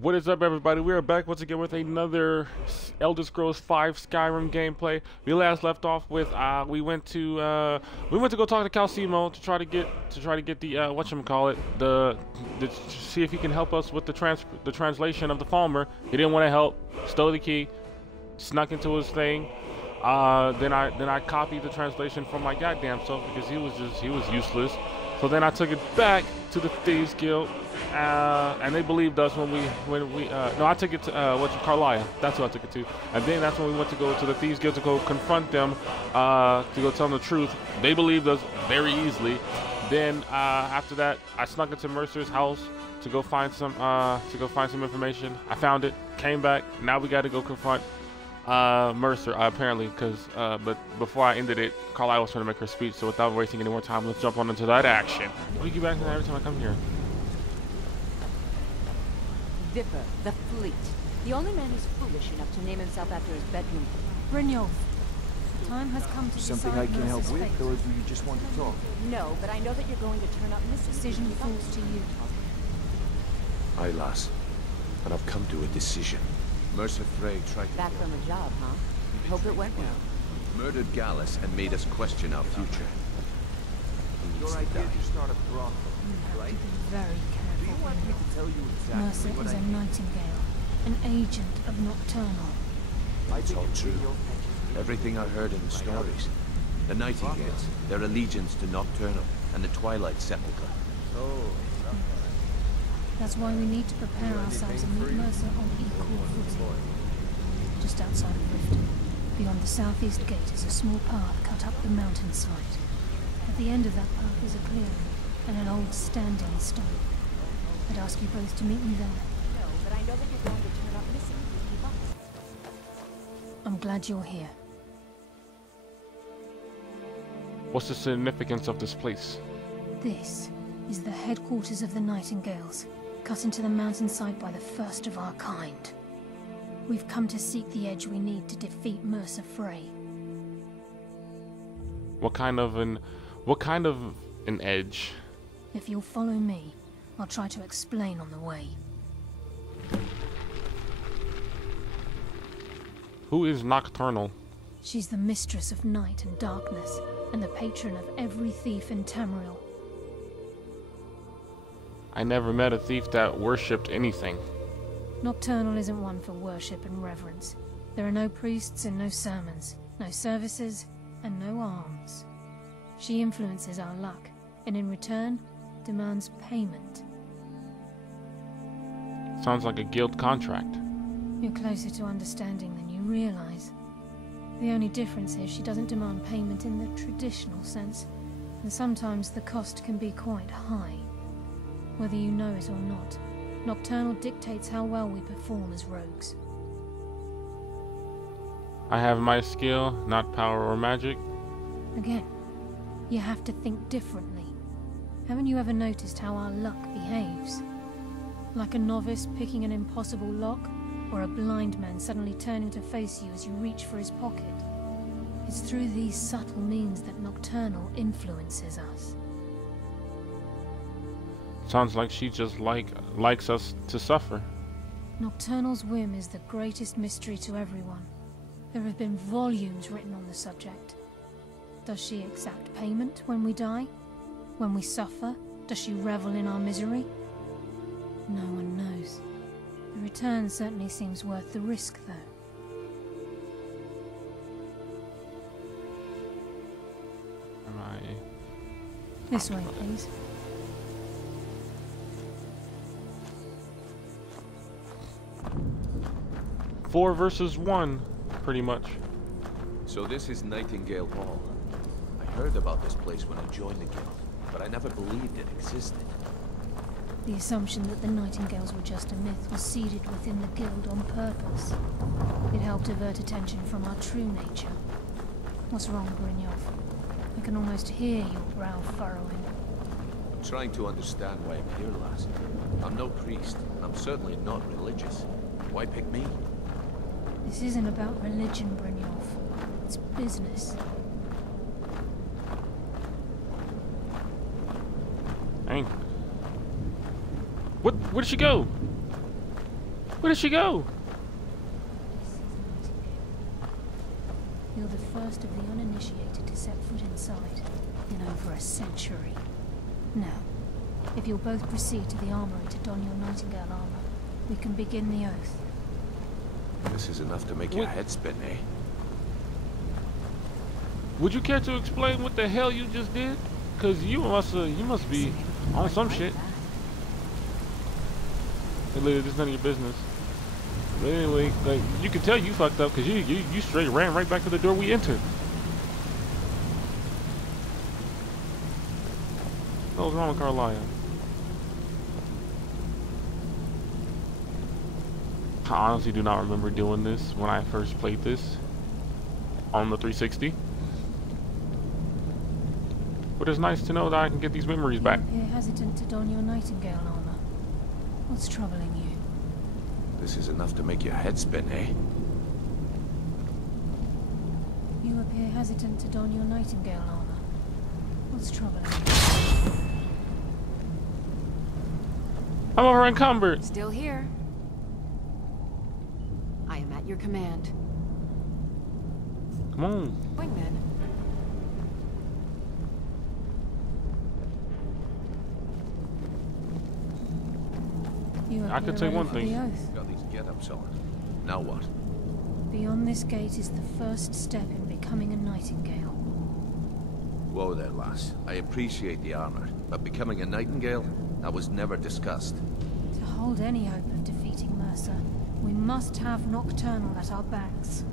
What is up, everybody? We are back once again with another Elder Scrolls 5 Skyrim gameplay. We last left off with we went to go talk to Calcimo to try to get the whatchamacallit, the see if he can help us with the translation of the Falmer. He didn't want to help, stole the key, snuck into his thing. Then I copied the translation from my goddamn self because he was useless. So then I took it back to the Thieves Guild, and they believed us when we no, I took it to Carlisle. That's who I took it to. And then that's when we went to go to the Thieves Guild to go confront them, to go tell them the truth. They believed us very easily. Then after that, I snuck into Mercer's house to go find some information. I found it, came back. Now we got to go confront Mercer, apparently, but before I ended it, Carlisle was trying to make her speech, so without wasting any more time, let's jump on into that action. What do you get back to every time I come here? Vipper, the fleet. The only man who's foolish enough to name himself after his bedroom. Brynjolf, the time has come to Something decide I can help Mercer's with, fate. or do you just want to talk? No, but I know that you're going to turn up missing. Decision falls to you. Aye, lass. And I've come to a decision. Mercer Frey tried to Back from a job, huh? Hope it went well. murdered Gallus and made us question our future. He Your needs to idea die. to start a brothel, You have right? to be very Do you want me careful. to tell you Mercer exactly what is I a mean? nightingale, an agent of Nocturnal. I It's think all it's true. your pension. Everything I heard in the stories. The Nightingales, their allegiance to Nocturnal, and the Twilight Sepulchre. Oh, That's why we need to prepare ourselves and meet Mercer on equal footing. Just outside of Riften, beyond the southeast gate, is a small path cut up the mountainside. At the end of that path is a clearing and an old standing stone. I'd ask you both to meet me there. No, but I know that you're going to turn up missing. Keep up. I'm glad you're here. What's the significance of this place? This is the headquarters of the Nightingales, cut into the mountainside by the first of our kind. We've come to seek the edge we need to defeat Mercer Frey. What kind of an edge? If you'll follow me, I'll try to explain on the way. Who is Nocturnal? She's the mistress of night and darkness, and the patron of every thief in Tamriel. I never met a thief that worshipped anything. Nocturnal isn't one for worship and reverence. There are no priests and no sermons, no services and no alms. She influences our luck, and in return, demands payment. Sounds like a guild contract. You're closer to understanding than you realize. The only difference is she doesn't demand payment in the traditional sense, and sometimes the cost can be quite high. Whether you know it or not, Nocturnal dictates how well we perform as rogues. I have my skill, not power or magic. Again, you have to think differently. Haven't you ever noticed how our luck behaves? Like a novice picking an impossible lock, or a blind man suddenly turning to face you as you reach for his pocket. It's through these subtle means that Nocturnal influences us. Sounds like she just likes us to suffer. Nocturnal's whim is the greatest mystery to everyone. There have been volumes written on the subject. Does she exact payment when we die? When we suffer, does she revel in our misery? No one knows. The return certainly seems worth the risk, though. Am I? This way, please. Four versus one, pretty much. So this is Nightingale Hall. I heard about this place when I joined the guild, but I never believed it existed. The assumption that the Nightingales were just a myth was seeded within the guild on purpose. It helped divert attention from our true nature. What's wrong, Brynjolf? I can almost hear your brow furrowing. I'm trying to understand why I'm here, lass. I'm no priest, and I'm certainly not religious. Why pick me? This isn't about religion, Brynjolf. It's business. Dang. Where'd she go? Where did she go? You're the first of the uninitiated to set foot inside in over a century. Now, if you'll both proceed to the armory to don your Nightingale armor, we can begin the oath. This is enough to make your head spin, eh? Would you care to explain what the hell you just did? Cause you must be on some shit. Hey, literally, this is none of your business. But anyway, like, you can tell you fucked up because you straight ran right back to the door we entered. What was wrong with Carlisle? I honestly do not remember doing this when I first played this on the 360. But it's nice to know that I can get these memories back. You appear hesitant to don your Nightingale armor. What's troubling you? This is enough to make your head spin, eh? You appear hesitant to don your Nightingale armor. What's troubling you? I'm over encumbered. Still here. I am at your command. Come on. Wingman. You I could appear say ready one for thing. the oath. Got these get-ups on. Now what? Beyond this gate is the first step in becoming a Nightingale. Whoa there, lass. I appreciate the armor, but becoming a Nightingale? That was never discussed. To hold any hope of defeating Mercer, we must have Nocturnal at our backs.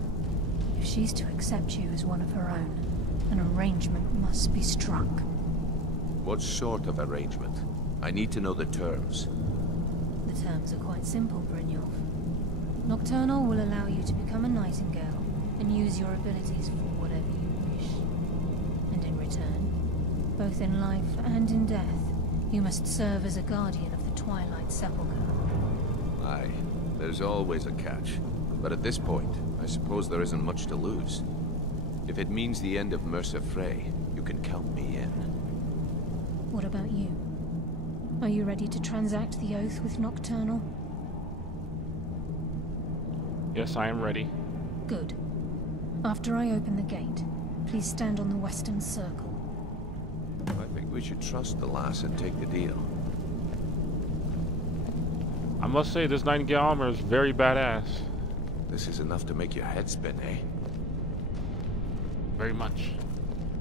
If she's to accept you as one of her own, an arrangement must be struck. What sort of arrangement? I need to know the terms. The terms are quite simple, Brynjolf. Nocturnal will allow you to become a Nightingale and use your abilities for whatever you wish. And in return, both in life and in death, you must serve as a guardian of the Twilight Sepulchre. Aye, there's always a catch. But at this point, I suppose there isn't much to lose. If it means the end of Mercer Frey, you can count me in. What about you? Are you ready to transact the oath with Nocturnal? Yes, I am ready. Good. After I open the gate, please stand on the western circle. I think we should trust the lass and take the deal. I must say this Nightingale armor is very badass. This is enough to make your head spin, eh? Very much.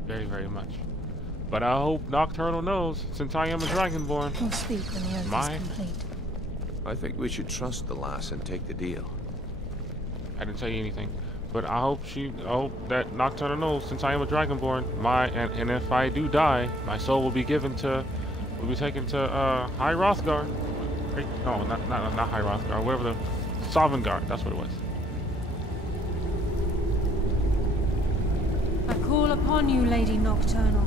Very, very much. But I hope Nocturnal knows, since I am a Dragonborn. We'll speak when the oath is complete. I think we should trust the lass and take the deal. I didn't say anything. But I hope that Nocturnal knows, since I am a Dragonborn, and if I do die, my soul will be taken to High Rothgar. Right? No, not High Rothgar, whatever the Sovngarde, that's what it was. I call upon you, Lady Nocturnal,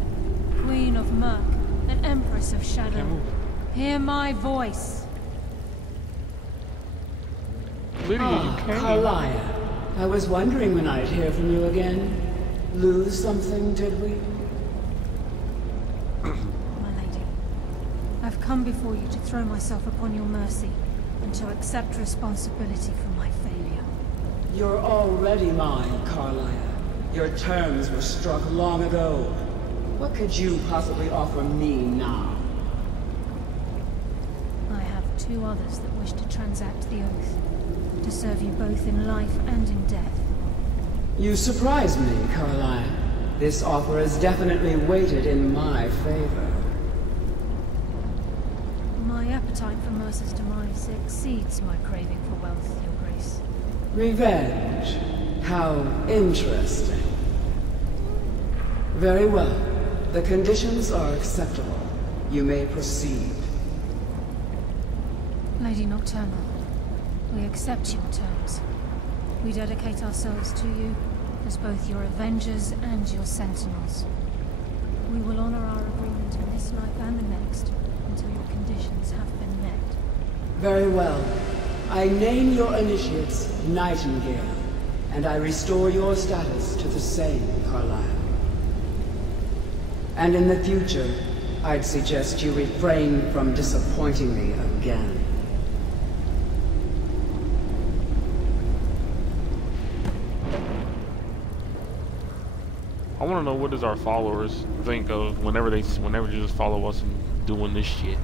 Queen of Murk, and Empress of Shadow. Hear my voice. Lydia, you can't. Carlia. I was wondering when I'd hear from you again. Lose something, did we? My lady, I've come before you to throw myself upon your mercy, and to accept responsibility for my failure. You're already mine, Carlia. Your terms were struck long ago. What could you possibly offer me now? I have two others that wish to transact the oath, to serve you both in life and in death. You surprise me, Carlia. This offer is definitely weighted in my favor. My appetite for Mercer's demise exceeds my craving for wealth, Your Grace. Revenge. How interesting. Very well. The conditions are acceptable. You may proceed. Lady Nocturnal, we accept your terms. We dedicate ourselves to you as both your avengers and your sentinels. We will honor our agreement in this life and the next until your conditions have been met. Very well. I name your initiates Nightingale, and I restore your status to the same, Carlisle. And in the future, I'd suggest you refrain from disappointing me again. I want to know what does our followers think of whenever they just follow us and doing this shit.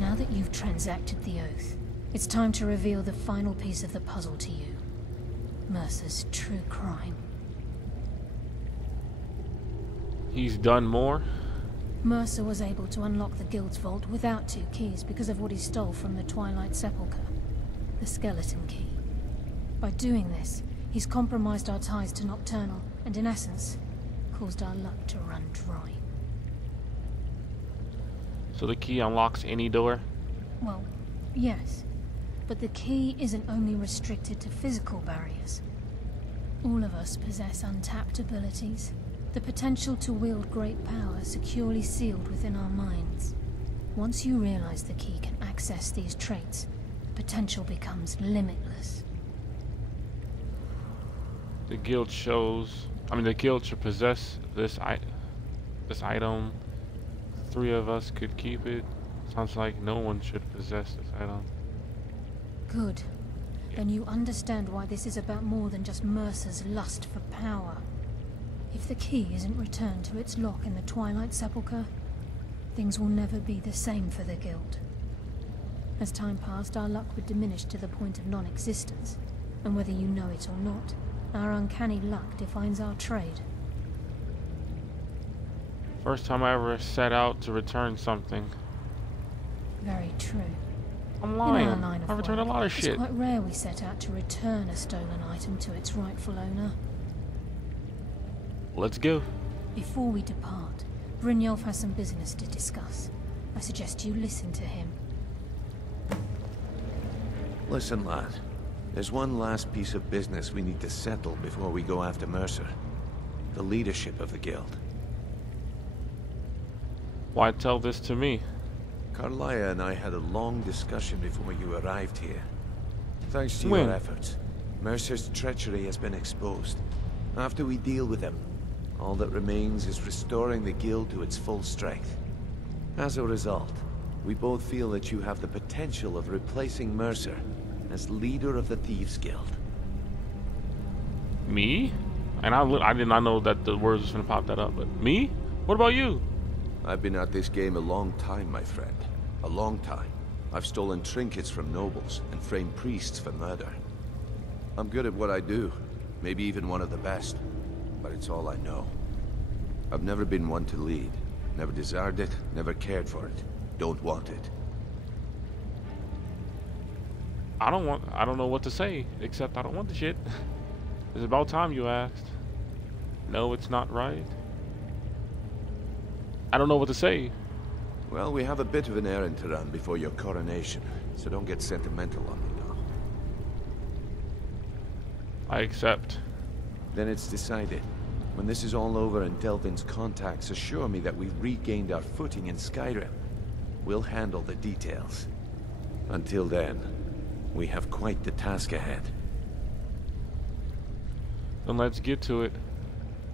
Now that you've transacted the oath, it's time to reveal the final piece of the puzzle to you. Mercer's true crime. He's done more. Mercer was able to unlock the Guild's vault without 2 keys because of what he stole from the Twilight Sepulchre. The skeleton key. By doing this, he's compromised our ties to Nocturnal, and in essence, caused our luck to run dry. So the key unlocks any door? Well, yes. But the key isn't only restricted to physical barriers. All of us possess untapped abilities. The potential to wield great power securely sealed within our minds. Once you realize the key can access these traits, potential becomes limitless. The guild should possess this item. 3 of us could keep it. Sounds like no one should possess this item. Good. Then you understand why this is about more than just Mercer's lust for power. If the key isn't returned to its lock in the Twilight Sepulchre, things will never be the same for the Guild. As time passed, our luck would diminish to the point of non-existence, and whether you know it or not, our uncanny luck defines our trade. First time I ever set out to return something. Very true. I'm lying. In our line of I returned a work, lot of shit. It's quite rare we set out to return a stolen item to its rightful owner. Let's go. Before we depart, Brynjolf has some business to discuss. I suggest you listen to him. Listen, lad. There's one last piece of business we need to settle before we go after Mercer. The leadership of the Guild. Why tell this to me? Carlia and I had a long discussion before you arrived here. Thanks to When? your efforts, Mercer's treachery has been exposed. After we deal with him, all that remains is restoring the Guild to its full strength. As a result, we both feel that you have the potential of replacing Mercer as leader of the Thieves Guild. Me? And I did not know that the words was gonna pop that up, but me? What about you? I've been at this game a long time, my friend. A long time. I've stolen trinkets from nobles and framed priests for murder. I'm good at what I do, maybe even one of the best, but it's all I know. I've never been one to lead. Never desired it, never cared for it. Don't want it. I don't know what to say, except I don't want the shit. It's about time you asked. No, it's not right. I don't know what to say. Well, we have a bit of an errand to run before your coronation, so don't get sentimental on me now. I accept. Then it's decided. When this is all over and Delvin's contacts assure me that we've regained our footing in Skyrim, we'll handle the details. Until then, we have quite the task ahead. Then let's get to it.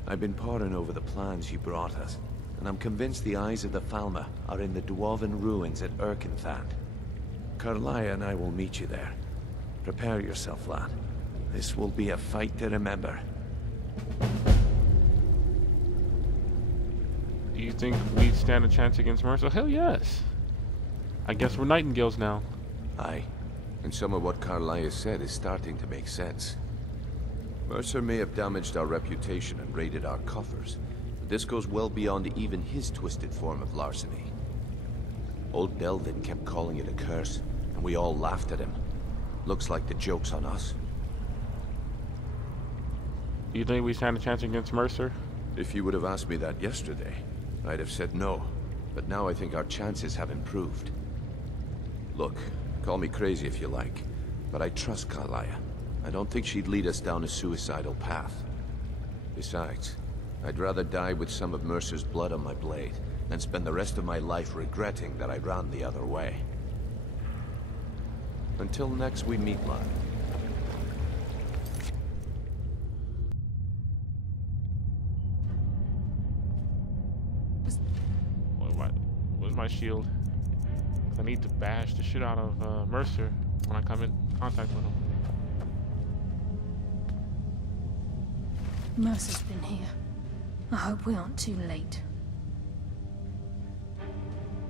I've been poring over the plans you brought us, and I'm convinced the eyes of the Falmer are in the Dwarven ruins at Erkenthand. Carlia and I will meet you there. Prepare yourself, lad. This will be a fight to remember. Do you think we stand a chance against Mercer? Hell yes. I guess we're Nightingales now. Aye. And some of what Carlia said is starting to make sense. Mercer may have damaged our reputation and raided our coffers, but this goes well beyond even his twisted form of larceny. Old Delvin kept calling it a curse, and we all laughed at him. Looks like the joke's on us. Do you think we stand a chance against Mercer? If you would have asked me that yesterday, I'd have said no. But now I think our chances have improved. Look, call me crazy if you like, but I trust Carlia. I don't think she'd lead us down a suicidal path. Besides, I'd rather die with some of Mercer's blood on my blade than spend the rest of my life regretting that I ran the other way. Until next we meet, lad. Where's my shield? 'Cause I need to bash the shit out of Mercer when I come in contact with him. Mercer's been here. I hope we aren't too late.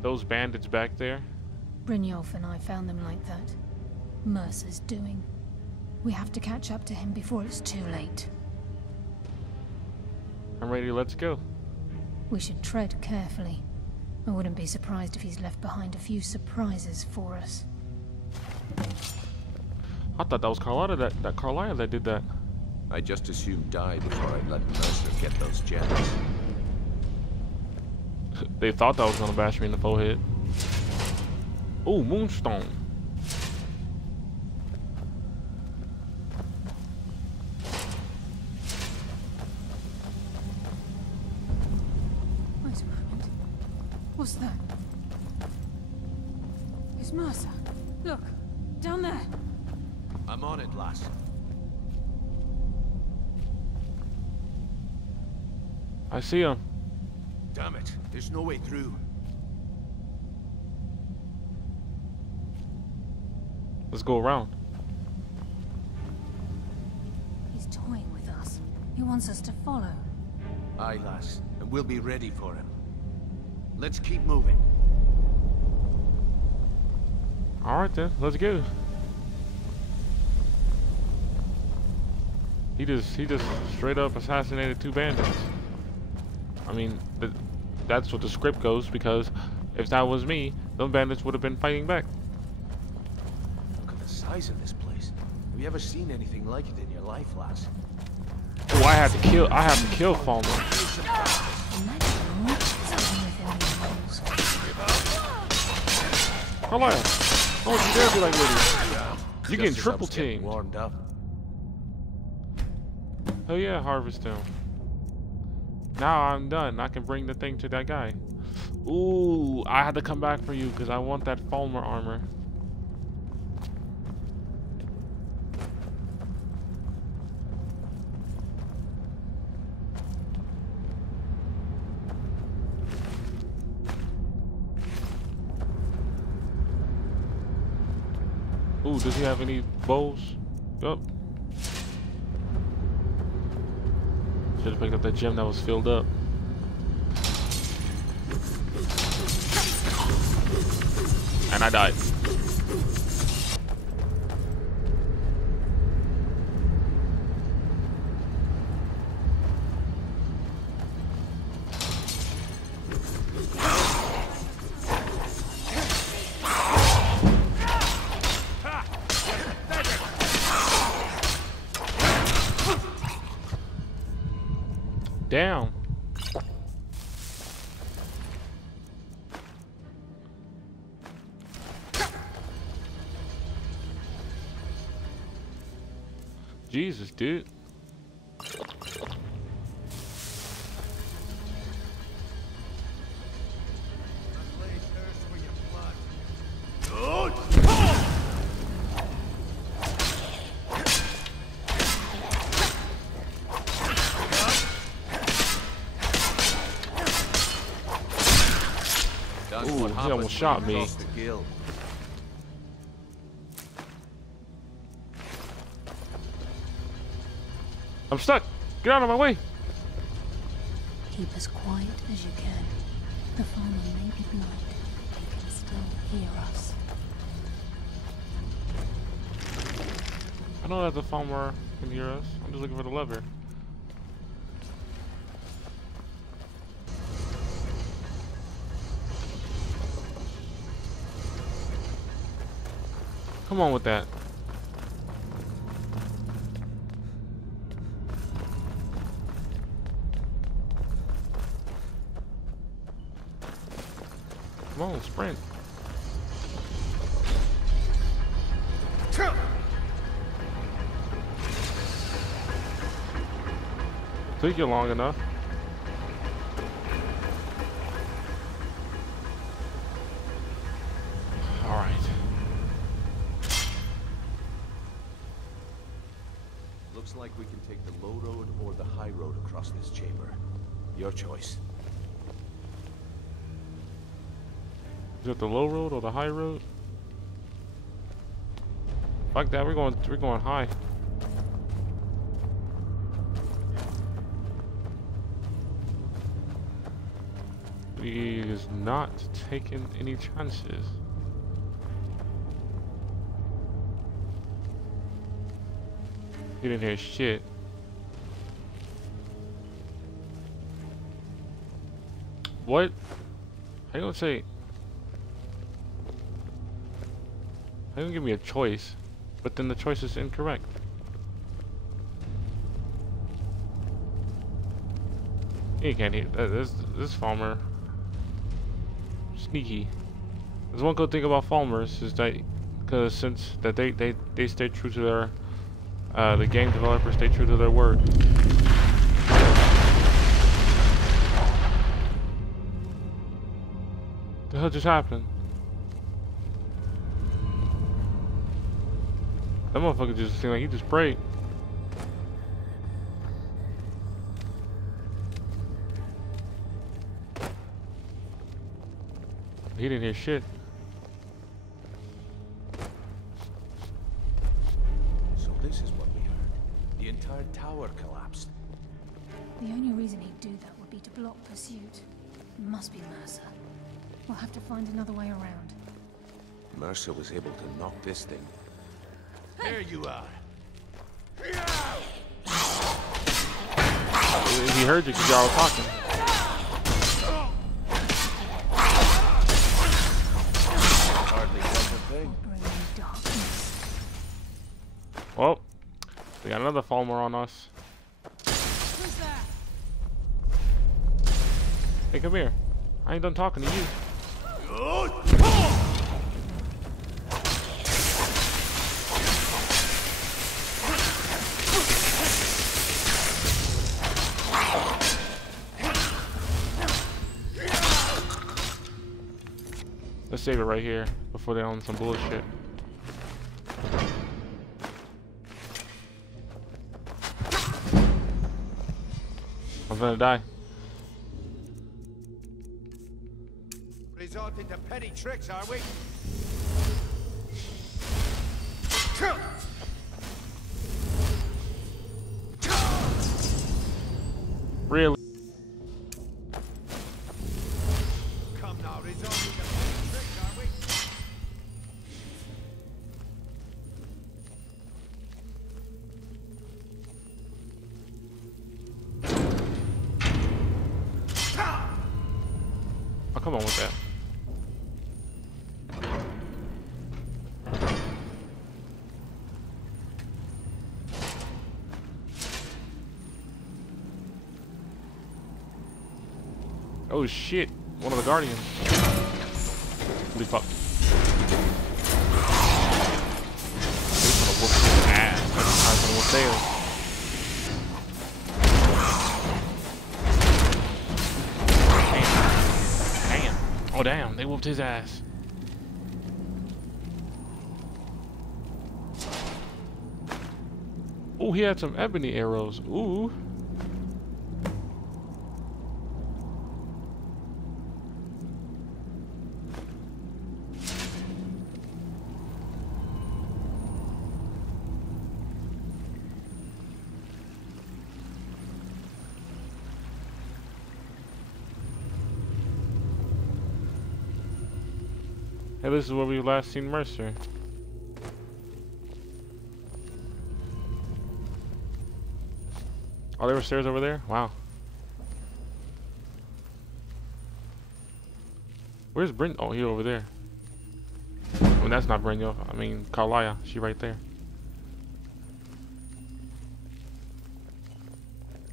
Those bandits back there. Brynjolf and I found them like that. Mercer's doing. We have to catch up to him before it's too late. I'm ready. Let's go. We should tread carefully. I wouldn't be surprised if he's left behind a few surprises for us. I thought that was Carlotta that Carlisle that did that. I just assumed die before I let Mercer get those gems. They thought that was gonna bash me in the forehead. Oh, Moonstone. Wait a moment. What's that? It's Mercer. Look, down there. I'm on it, lass. I see him. Damn it, there's no way through. Let's go around. He's toying with us. He wants us to follow. Aye, lass, and we'll be ready for him. Let's keep moving. All right then, let's go. He just straight up assassinated 2 bandits. I mean, that's what the script goes, because if that was me, those bandits would have been fighting back. Look at the size of this place. Have you ever seen anything like it in your life, lass? Oh, I have to kill Falmer. Carlisle, how would you dare be like Liddy? You getting triple teamed. Warmed up. Oh yeah, Harvest Town. Now I'm done. I can bring the thing to that guy. Ooh, I had to come back for you because I want that Falmer armor. Ooh, does he have any bows? Yup. Should have picked up that gem that was filled up. And I died. Damn. Jesus, dude. Ooh, he almost shot me. I'm stuck. Get out of my way. Keep as quiet as you can. The farmer may be blind. He can still hear us. I know that the Falmer can hear us. I'm just looking for the lever. Come on with that. Come on, sprint. Took you long enough. All right. Looks like we can take the low road or the high road across this chamber. Your choice. Is it the low road or the high road? Fuck that, we're going high. He is not taking any chances. He didn't hear shit. What? How you gonna say? How you gonna give me a choice, but then the choice is incorrect? You can't hear this Falmer. Sneaky. There's one good thing about Falmers is that, because since that they stay true to their the game developers stay true to their word. The hell just happened? That motherfucker just seemed like he just prayed. He didn't hear shit. So this is what we heard. The entire tower collapsed. The only reason he'd do that would be to block pursuit. It must be Mercer. We'll have to find another way around. Mercer was able to knock this thing. There you are. He heard you because y'all were talking. Hardly does a thing. Well, we got another Falmer on us. Who's that? Hey, come here. I ain't done talking to you. Let's save it right here before they're on some bullshit. I'm gonna die. Resorting to petty tricks, are we? Really? Come now, resorting to petty tricks, are we? Oh, come on with that. Oh shit, one of the Guardians. Holy fuck. He's gonna whoop his ass. I'm gonna whoop theirs. Damn. Oh damn, they whooped his ass. Oh, he had some ebony arrows. Ooh. Hey, this is where we last seen Mercer. Oh, there were stairs over there? Wow. Where's Bryn? Oh, he over there. I mean, that's not Brynjo. I mean, Carlia. She right there.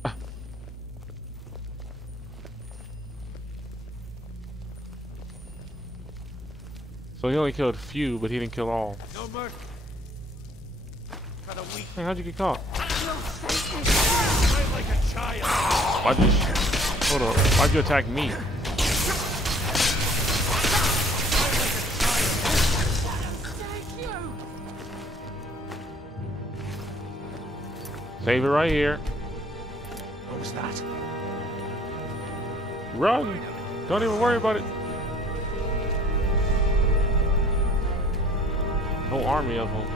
Ah. So he only killed a few, but he didn't kill all. No mercy. Kind of weak. Hey, how'd you get caught? Right like a child. Why'd you... Hold on. Why'd you attack me? Save it right here. What was that? Run! Don't even worry about it. Whole army of them.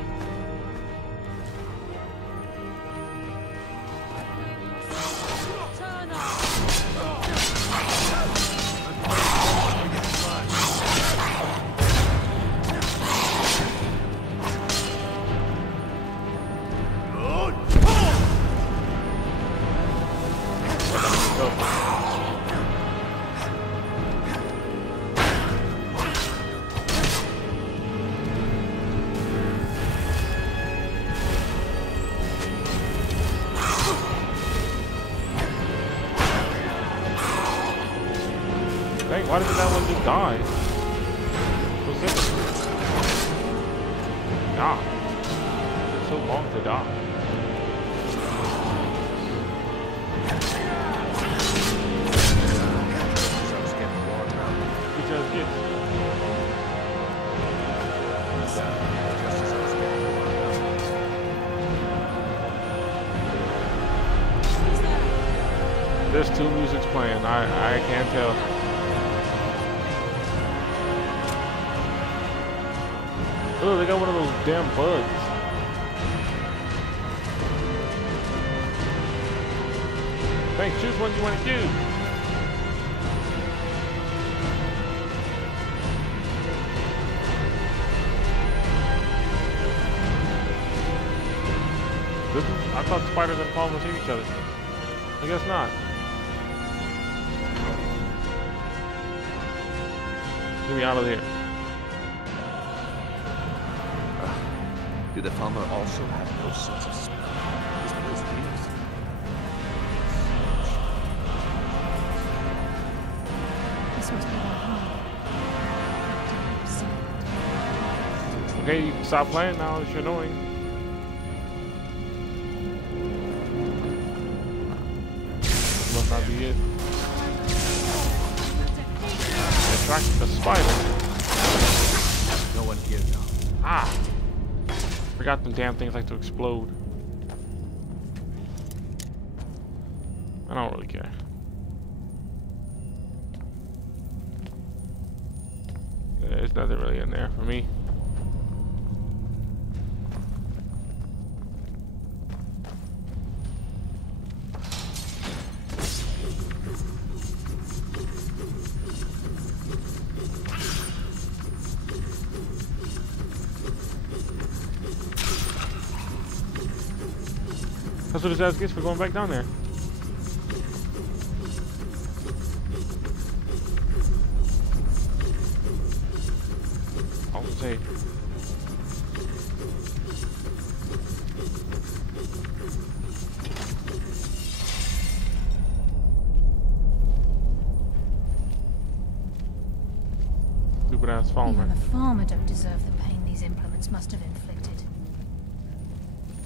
Why didn't that one just die? So simple. God. It's so long to die. Which has gets. There's two musics playing. I can't tell. Oh, they got one of those damn bugs. Thanks, choose one you want to do. I thought spiders and palms hit each other. I guess not. Get me out of here. Do the farmer also have those sorts of spells? This place feels. This must be their home. Okay, you can stop playing now. It's annoying. Must not be it. Attract the spider. No one here now. Ah! Forgot them damn things like to explode. I don't really care. There's nothing really in there for me. That's what his ass gets for going back down there. I'll say. Stupid ass farmer. Even the farmer don't deserve the pain these implements must have inflicted.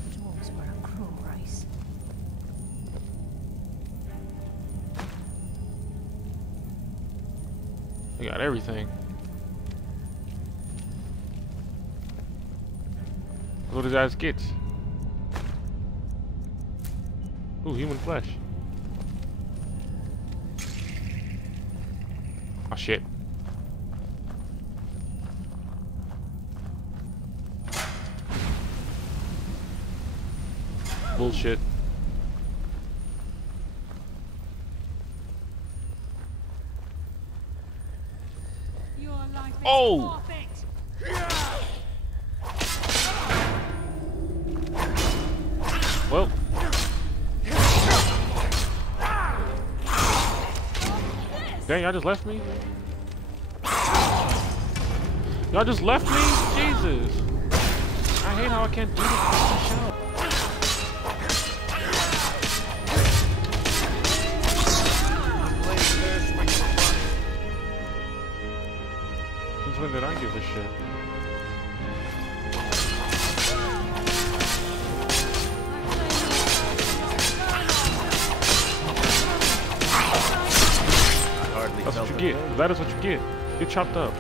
The dwarves were a cruel race. We got everything. What his ass gets. Ooh, human flesh. Oh shit. Bullshit. Oh! Well. Dang, y'all just left me? Y'all just left me? Jesus. I hate how I can't do this. Since when did I give a shit? That's what you get. That is what you get. Get chopped up.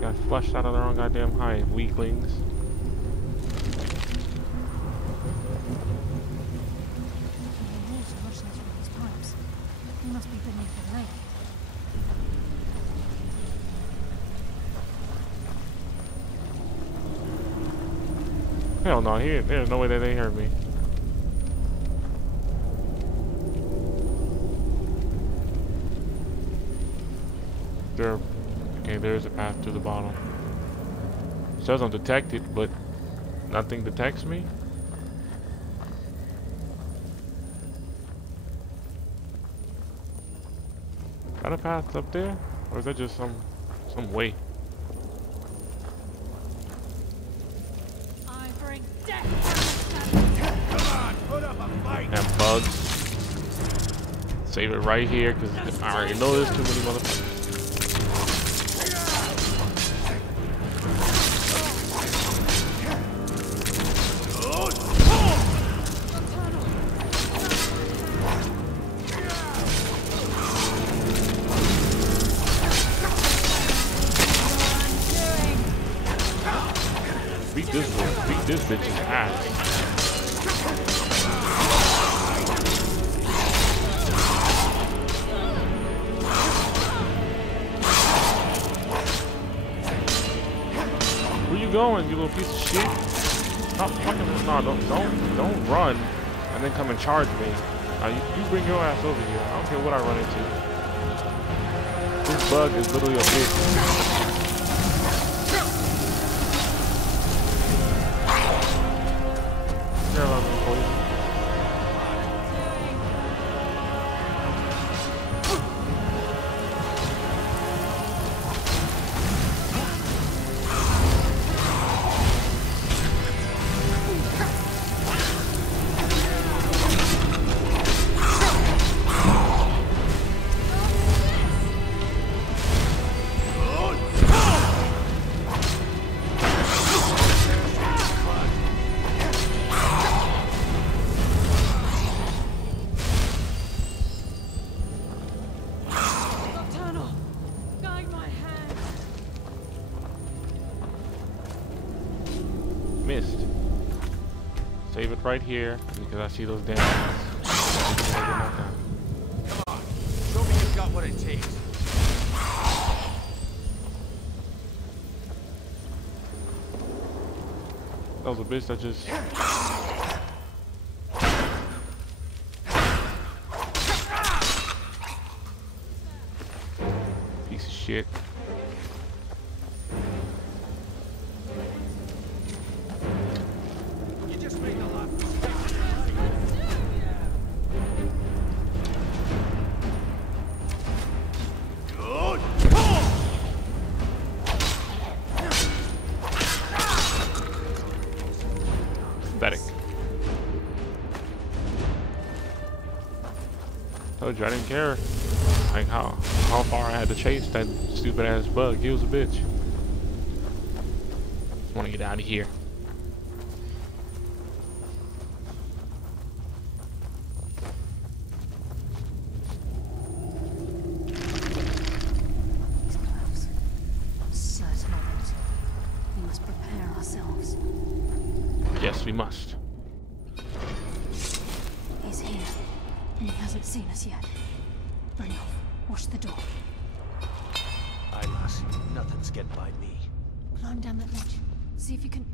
Got flushed out of their own goddamn hive, weaklings. He must be beneath the lake. Hell no, there's no way that they heard me. Okay, there's a path to the bottom. It says I'm detected, but nothing detects me. Is that a path up there? Or is that just some way? I Save it right here, because I already know there's too many motherfuckers. Beat this bitch's ass. Where you going, you little piece of shit? Stop fucking this. No, don't run and then come and charge me. You bring your ass over here. I don't care what I run into. This bug is literally a bitch. Missed. Save it right here because I see those damn things. Come on, show me you've got what it takes. That was a bitch that just. Piece of shit. Pathetic. Told you I didn't care. Like how far I had to chase that stupid ass bug. He was a bitch. Just want to get out of here. Yes, we must. He's here, and he hasn't seen us yet. Brynjolf, watch the door. Aye, lass. Nothing's getting by me. Climb down that ledge. See if you can...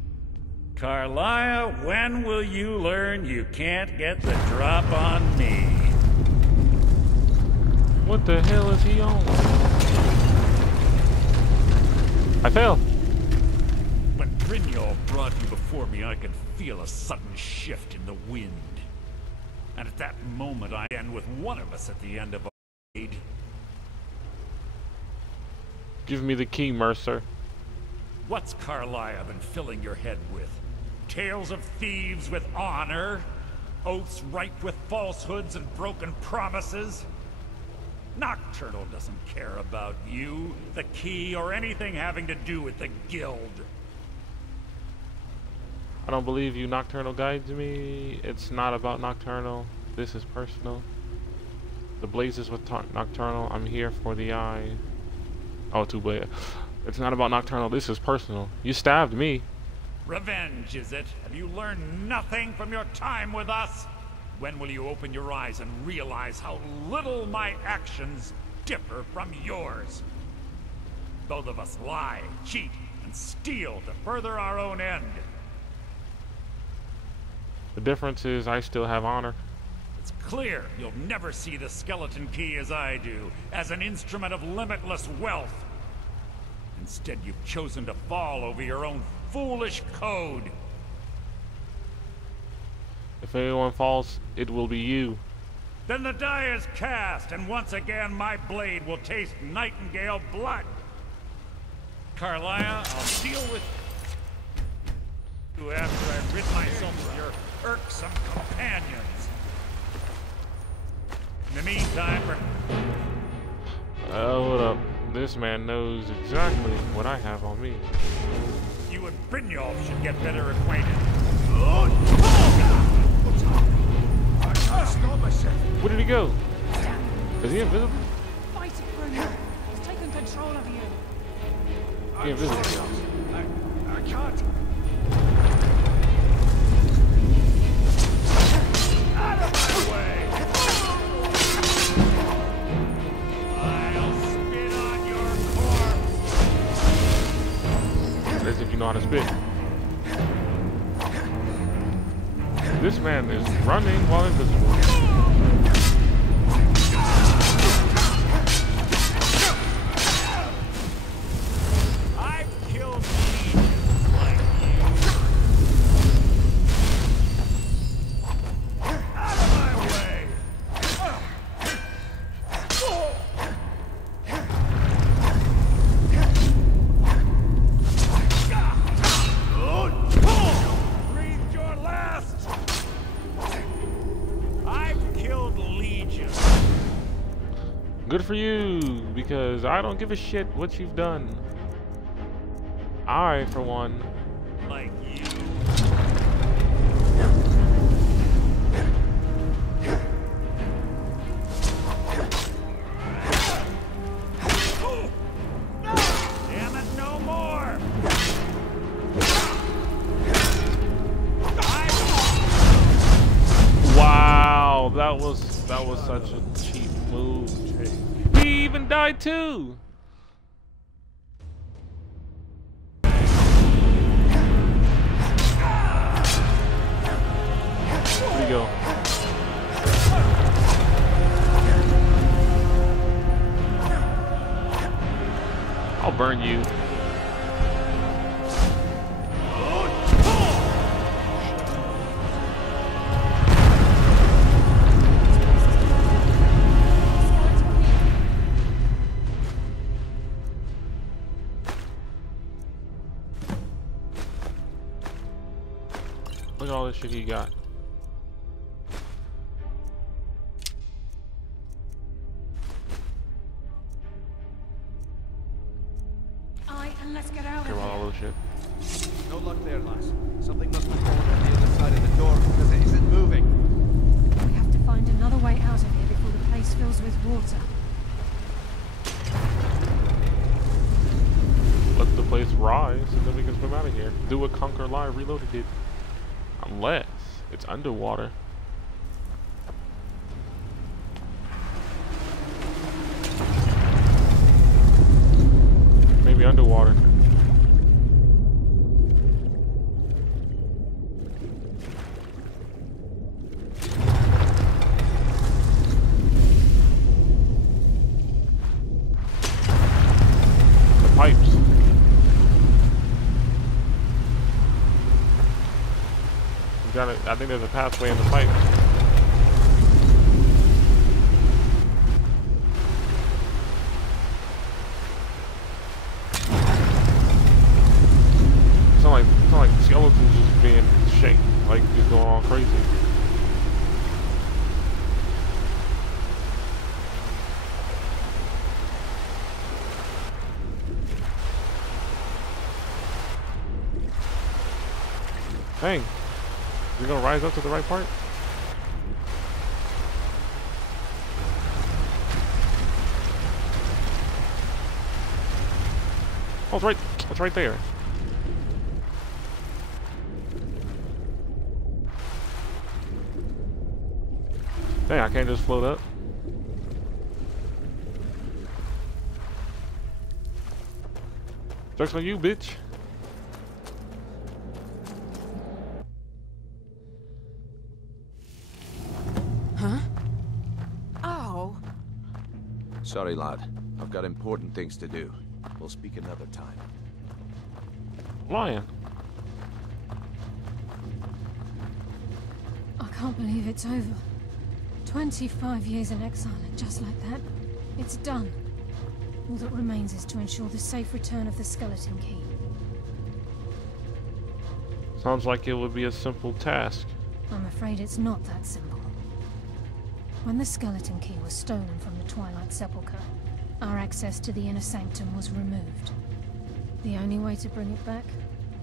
Carlia, when will you learn you can't get the drop on me? What the hell is he on? I fell. When Brynjolf brought you before me, I could feel a sudden shift in the wind. And at that moment, I end with one of us at the end of a raid. Give me the key, Mercer. What's Carlia been filling your head with? Tales of thieves with honor? Oaths ripe with falsehoods and broken promises? Nocturnal doesn't care about you, the key, or anything having to do with the guild. I don't believe you. Nocturnal guides me. It's not about Nocturnal. This is personal. The blazes with Nocturnal. I'm here for the eye. Oh, too bad. It's not about Nocturnal. This is personal. You stabbed me. Revenge, is it? Have you learned nothing from your time with us? When will you open your eyes and realize how little my actions differ from yours? Both of us lie, cheat, and steal to further our own end. The difference is I still have honor. It's clear you'll never see the skeleton key as I do, as an instrument of limitless wealth. Instead, you've chosen to fall over your own foolish code. If anyone falls, it will be you. Then the die is cast, and once again my blade will taste nightingale blood. Carlia, I'll deal with you after I've rid myself of your irksome companions. In the meantime, time for... Hold up. This man knows exactly what I have on me. You and Brynjolf should get better acquainted. Where did he go? Is he invisible? Fight it, Brynjolf. He's taken control of you. He invisible. I can't. Out of my way! I'll spit on your corpse! As if you know how to spit. This man is running while invisible. I've killed legions like you. Out of my way! Breathe your last! I've killed legions. Good for you, because I don't give a shit what you've done. I, for one, Like you. Damn it, no more! wow, that was such a cheap move. He even died too. Where'd he go? I'll burn you. Look at all this shit he got. And let's get out Care of about here. all this shit. No luck there, lass. Something must have fallen on the other side of the door because it isn't moving. We have to find another way out of here before the place fills with water. Let the place rise, and then we can swim out of here. Do what Conquer Live Reloaded did. Unless it's underwater. Maybe underwater. The pipes. We got it. I think there's a pathway in the pipes. It's not like skeletons just being shanked, like just going all crazy. Dang. Is he gonna rise up to the right part? Oh, it's right. It's right there. Dang, I can't just float up. Joke's on you, bitch. Huh? Oh. Sorry, lad. I've got important things to do. We'll speak another time. Lion. I can't believe it's over. 25 years in exile, and just like that, it's done. All that remains is to ensure the safe return of the skeleton key. Sounds like it would be a simple task. I'm afraid it's not that simple. When the skeleton key was stolen from the Twilight Sepulchre, our access to the inner sanctum was removed. The only way to bring it back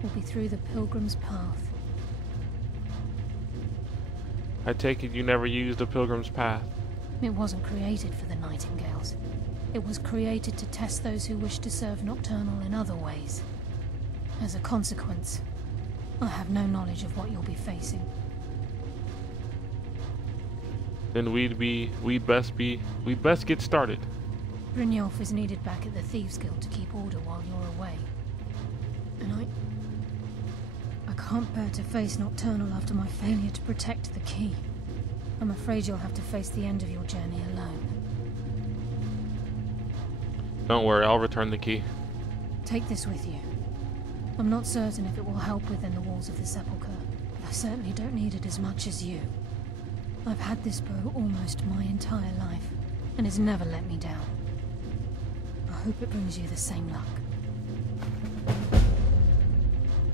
will be through the Pilgrim's Path. I take it you never used the Pilgrim's Path. It wasn't created for the Nightingales. It was created to test those who wish to serve Nocturnal in other ways. As a consequence, I have no knowledge of what you'll be facing. Then we'd best get started. Brynjolf is needed back at the Thieves Guild to keep order while you're away. And I can't bear to face Nocturnal after my failure to protect the key. I'm afraid you'll have to face the end of your journey alone. Don't worry, I'll return the key. Take this with you. I'm not certain if it will help within the walls of the Sepulchre, but I certainly don't need it as much as you. I've had this bow almost my entire life, and it's never let me down. I hope it brings you the same luck.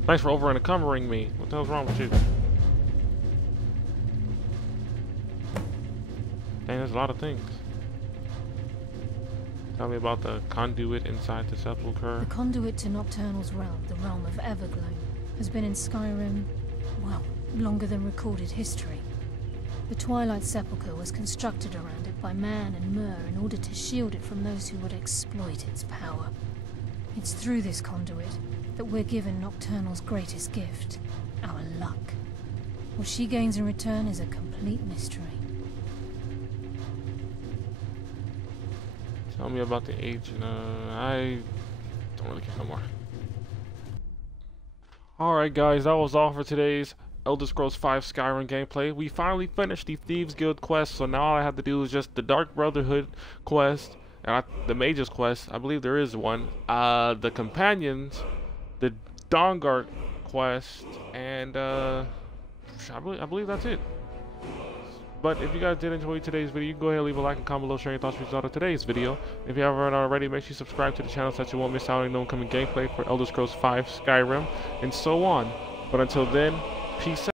Thanks for over and encumbering me. What the hell's wrong with you? Dang, there's a lot of things. Tell me about the conduit inside the Sepulchre. The conduit to Nocturnal's realm, the realm of Everglow, has been in Skyrim, well, longer than recorded history. The Twilight Sepulchre was constructed around it by man and Myr in order to shield it from those who would exploit its power. It's through this conduit that we're given Nocturnal's greatest gift, our luck. What she gains in return is a complete mystery. Tell me about the agent. I don't really care no more. Alright guys, that was all for today's Elder Scrolls V Skyrim gameplay. We finally finished the Thieves Guild quest, so now all I have to do is just the Dark Brotherhood quest, and the Mage's quest. I believe there is one. The Companions, the Dawnguard quest, and I believe that's it. But if you guys did enjoy today's video, you can go ahead and leave a like and comment below sharing your thoughts and results of today's video. If you haven't already, make sure you subscribe to the channel so that you won't miss out on no upcoming gameplay for Elder Scrolls V Skyrim, and so on. But until then, peace out.